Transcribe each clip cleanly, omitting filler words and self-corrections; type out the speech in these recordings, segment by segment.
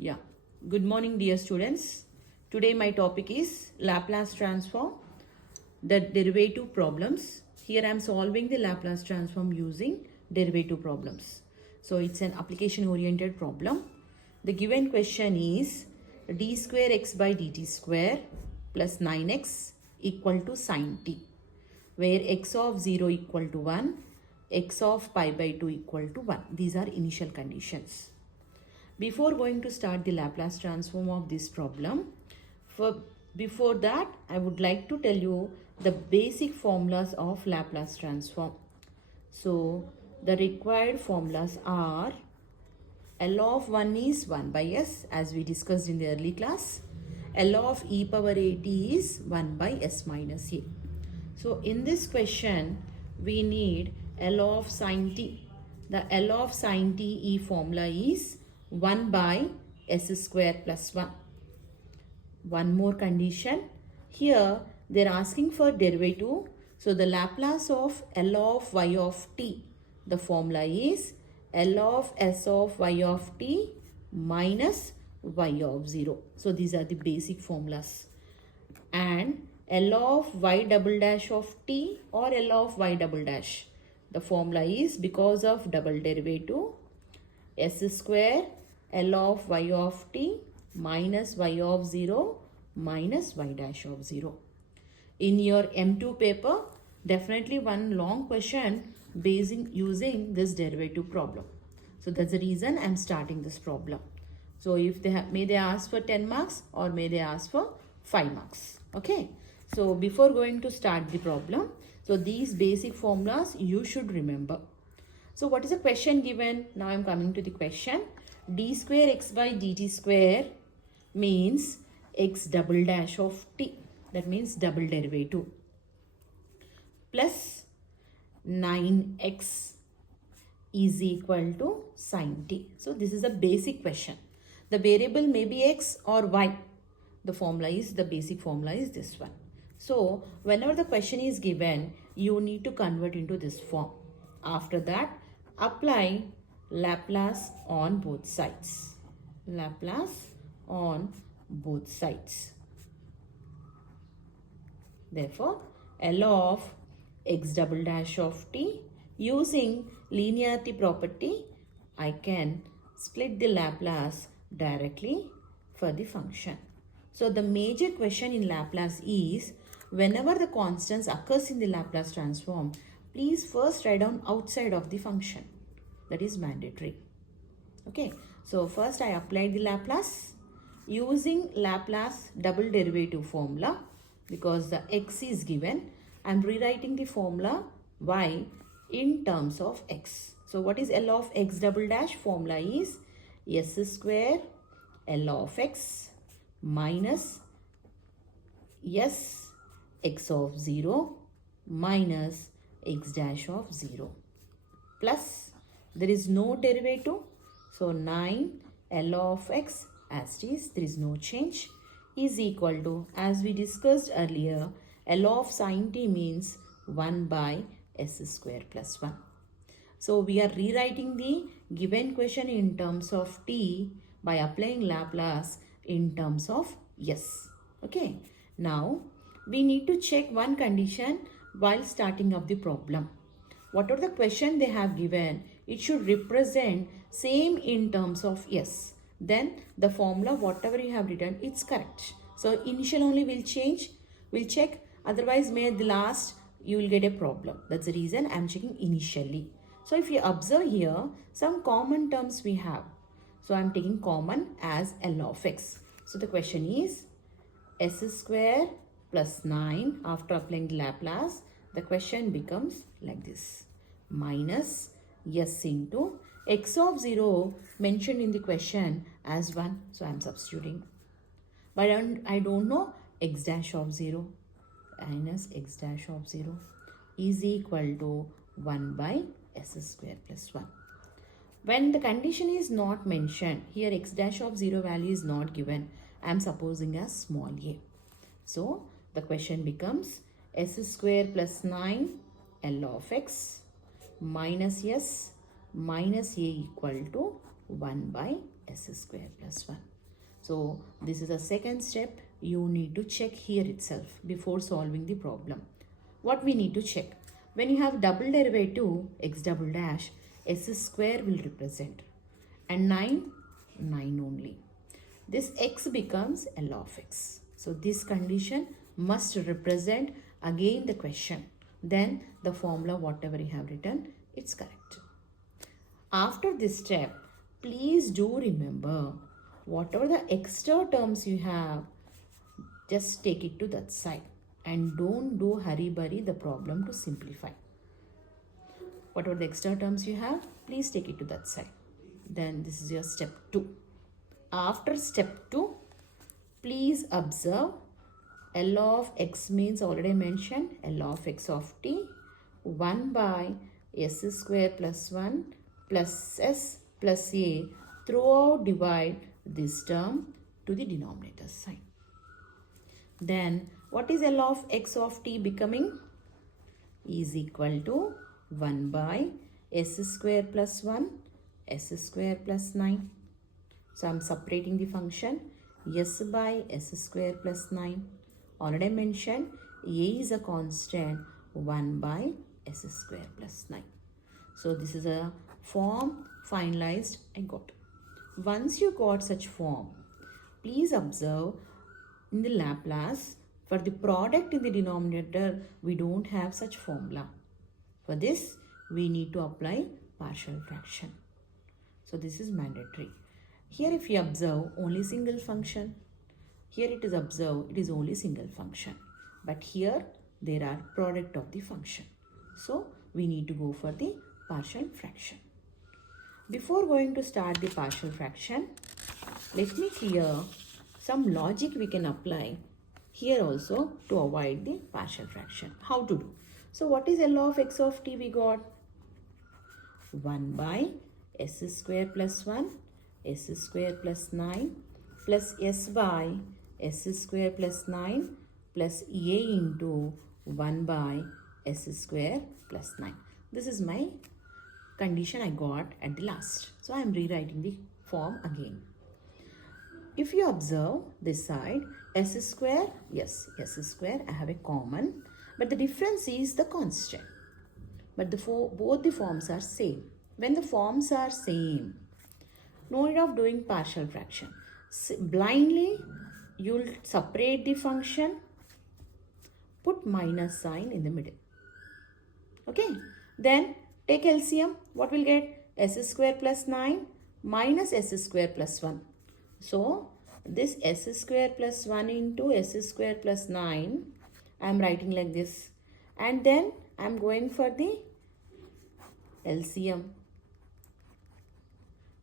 Yeah, good morning dear students. Today my topic is Laplace transform, the derivative problems. Here I am solving the Laplace transform using derivative problems. So it's an application oriented problem. The given question is d square x by dt square plus 9x equal to sin t, where x of 0 equal to 1, x of pi by 2 equal to 1. These are initial conditions. Before going to start the Laplace transform of this problem, before that I would like to tell you the basic formulas of Laplace transform. So the required formulas are L of 1 is 1 by s, as we discussed in the early class. L of e power at is 1 by s minus a. So in this question we need L of sin t. The L of sin t e formula is 1 by s square plus 1. One more condition. Here they are asking for derivative. So the Laplace of L of y of t, the formula is L of s of y of t minus y of 0. So these are the basic formulas. And L of y double dash of t or L of y double dash, the formula is because of double derivative s square L of y of t minus y of 0 minus y dash of 0. In your M2 paper, definitely one long question using this derivative problem. So that's the reason I'm starting this problem. So if may they ask for 10 marks or may they ask for 5 marks. Okay. So before going to start the problem, so these basic formulas you should remember. So what is the question given? Now I'm coming to the question. D square x by dt square means x double dash of t. That means double derivative. Plus 9x is equal to sin t. So this is a basic question. The variable may be x or y. The formula is, the basic formula is this one. So whenever the question is given, you need to convert into this form. After that, apply Laplace on both sides. Laplace on both sides. Therefore, L of x double dash of t, using linearity property, I can split the Laplace directly for the function. So the major question in Laplace is, whenever the constants occurs in the Laplace transform, please first write down outside of the function. That is mandatory. Okay. So first I applied the Laplace using Laplace double derivative formula. Because the x is given, I am rewriting the formula y in terms of x. So what is L of x double dash? Formula is s square L of x minus s x of 0 minus x dash of 0 plus, there is no derivative, so 9 L of x as it is, there is no change, is equal to, as we discussed earlier, L of sin t means 1 by s square plus 1. So we are rewriting the given question in terms of t by applying Laplace in terms of s. Okay. Now we need to check one condition while starting up the problem. Whatever the question they have given, it should represent same in terms of s. Then the formula, whatever you have written, it's correct. So initial only will change, we'll check. Otherwise, may the last you will get a problem. That's the reason I'm checking initially. So if you observe here, some common terms we have. So I'm taking common as L of x. So the question is s square plus 9. After applying the Laplace, the question becomes like this. Minus s into x of 0 mentioned in the question as 1. So I am substituting. But I don't know x dash of 0 minus x dash of 0 is equal to 1 by s square plus 1. When the condition is not mentioned, here x dash of 0 value is not given. I am supposing as small a. So the question becomes s square plus 9 L of x minus s minus a equal to 1 by s square plus 1. So this is a second step. You need to check here itself before solving the problem. What we need to check? When you have double derivative x double dash, s square will represent. And 9 only. This x becomes L of x. So this condition must represent again the question. Then the formula whatever you have written, it's correct. After this step, please do remember whatever the extra terms you have, just take it to that side and don't do hurry-burry the problem to simplify. Whatever the extra terms you have, please take it to that side. Then this is your step 2. After step 2, please observe L of x means already mentioned L of x of t 1 by s square plus 1 plus s plus a. Throughout divide this term to the denominator side. Then what is L of x of t becoming? Is equal to 1 by s square plus 1 s square plus 9. So I am separating the function s by s square plus 9. Already mentioned a is a constant 1 by s square plus 9. So this is a form finalized I got. Once you got such form, please observe in the Laplace, for the product in the denominator, we don't have such formula. For this, we need to apply partial fraction. So this is mandatory. Here if you observe only single function, here it is observed it is only single function. But here there are product of the function. So we need to go for the partial fraction. Before going to start the partial fraction, let me clear some logic we can apply here also to avoid the partial fraction. How to do? So what is L of x of t we got? 1 by s square plus 1 s square plus 9 plus s by s square plus 9 plus a into 1 by s square plus 9. This is my condition I got at the last. So I am rewriting the form again. If you observe this side, s square, yes, s square I have a common, but the difference is the constant. But both the forms are same. When the forms are same, no need of doing partial fraction. Blindly, you'll separate the function, put minus sign in the middle. Okay, then take LCM. What will get? S square plus 9 minus s square plus 1. So, this s square plus 1 into s square plus 9, I am writing like this. And then I am going for the LCM.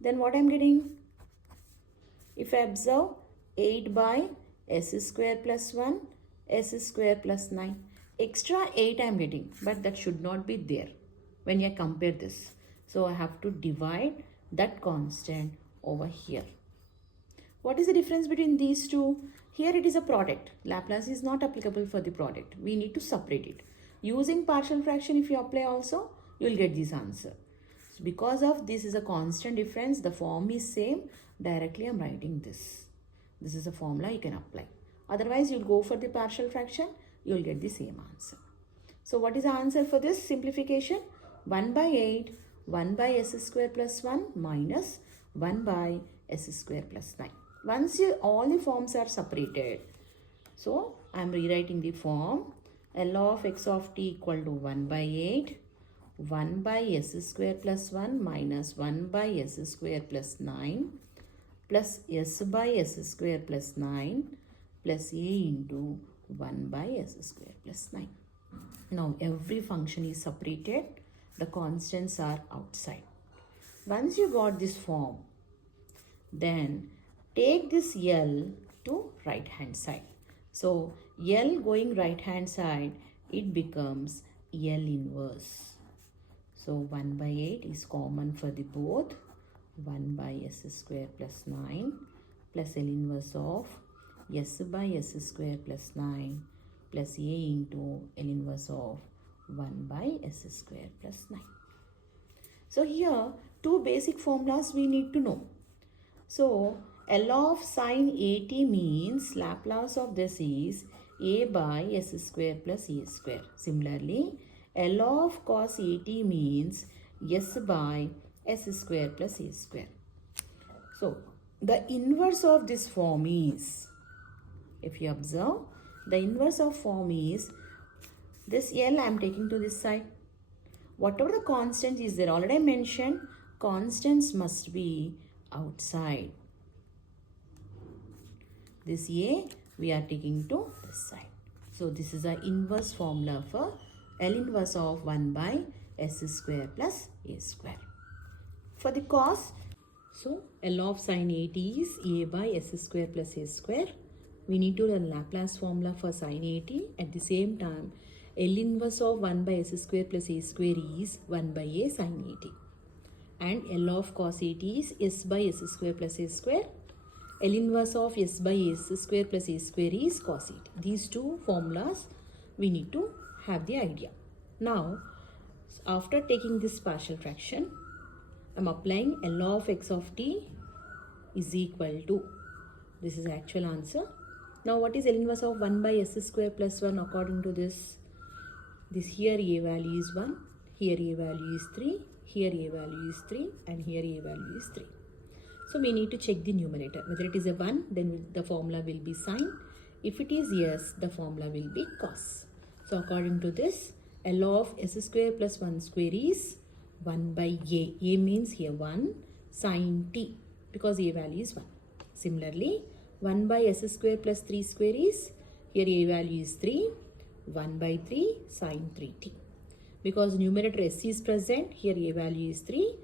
Then what I am getting? If I observe 8 by s square plus 1, s square plus 9. Extra 8 I am getting, but that should not be there when you compare this. So I have to divide that constant over here. What is the difference between these two? Here it is a product. Laplace is not applicable for the product. We need to separate it. Using partial fraction, if you apply also, you will get this answer. So because of this is a constant difference, the form is same. Directly I am writing this. This is a formula you can apply. Otherwise, you will go for the partial fraction, you will get the same answer. So what is the answer for this simplification? 1 by 8, 1 by s square plus 1 minus 1 by s square plus 9. Once all the forms are separated, so I am rewriting the form L of x of t equal to 1 by 8, 1 by s square plus 1 minus 1 by s square plus 9 plus s by s square plus 9 plus a into 1 by s square plus 9. Now every function is separated. The constants are outside. Once you got this form, then take this L to right hand side. So L going right hand side, it becomes L inverse. So 1 by 8 is common for the both. 1 by s square plus 9 plus L inverse of s by s square plus 9 plus a into L inverse of 1 by s square plus 9. So here two basic formulas we need to know. So L of sine 80 means Laplace of this is a by s square plus a square. Similarly, L of cos 80 means s by s square plus a square. So, the inverse of this form is, if you observe, the inverse of form is this L I am taking to this side. Whatever the constant is there, already mentioned, constants must be outside. This A we are taking to this side. So this is the inverse formula for L inverse of 1 by s square plus a square. For the cos, so L of sine 80 is a by s square plus a square. We need to learn Laplace formula for sine 80. At the same time, L inverse of 1 by s square plus a square is 1 by a sine 80. And L of cos 80 is s by s square plus a square. L inverse of s by s square plus a square is cos 80. These two formulas we need to have the idea. Now, after taking this partial fraction, I am applying L of x of t is equal to, this is actual answer. Now what is L inverse of 1 by s square plus 1 according to this? This here a value is 1, here a value is 3, here a value is 3 and here a value is 3. So we need to check the numerator. Whether it is a 1, then the formula will be sine. If it is yes, the formula will be cos. So according to this, L of s square plus 1 square is 1 by a. A means here 1 sine t because a value is 1. Similarly, 1 by s square plus 3 square is, here a value is 3, 1 by 3 sine 3t. Because numerator s is present, here a value is 3,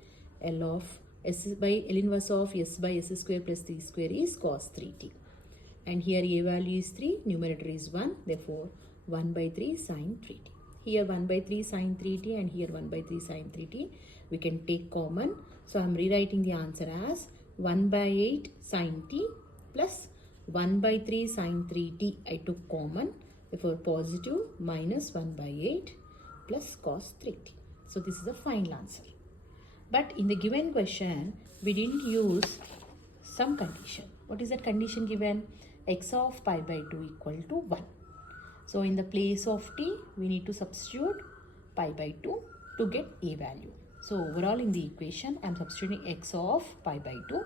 L of s by L inverse of s by s square plus 3 square is cos 3t. And here a value is 3, numerator is 1, therefore 1 by 3 sine 3t. Here 1 by 3 sine 3t and here 1 by 3 sine 3t. We can take common. So I am rewriting the answer as 1 by 8 sine t plus 1 by 3 sine 3t. I took common. Therefore positive minus 1 by 8 plus cos 3t. So this is the final answer. But in the given question, we didn't use some condition. What is that condition given? X of pi by 2 equal to 1. So in the place of t, we need to substitute pi by 2 to get a value. So overall in the equation, I am substituting x of pi by 2.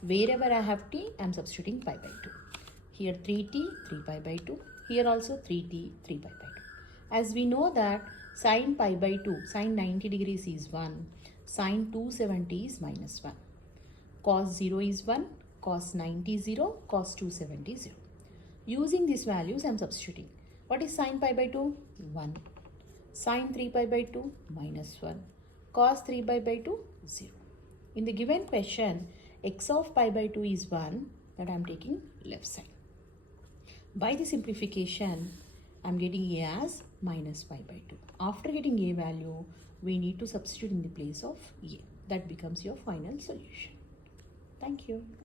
Wherever I have t, I am substituting pi by 2. Here 3t, 3 pi by 2. Here also 3t, 3 pi by 2. As we know that sine pi by 2, sine 90 degrees is 1. Sine 270 is minus 1. Cos 0 is 1. Cos 90 is 0. Cos 270 is 0. Using these values, I am substituting. What is sine pi by 2? 1. Sine 3 pi by 2? Minus 1. Cos 3 pi by 2? 0. In the given question, x of pi by 2 is 1. That I am taking left side. By the simplification, I am getting a as minus pi by 2. After getting a value, we need to substitute in the place of a. That becomes your final solution. Thank you.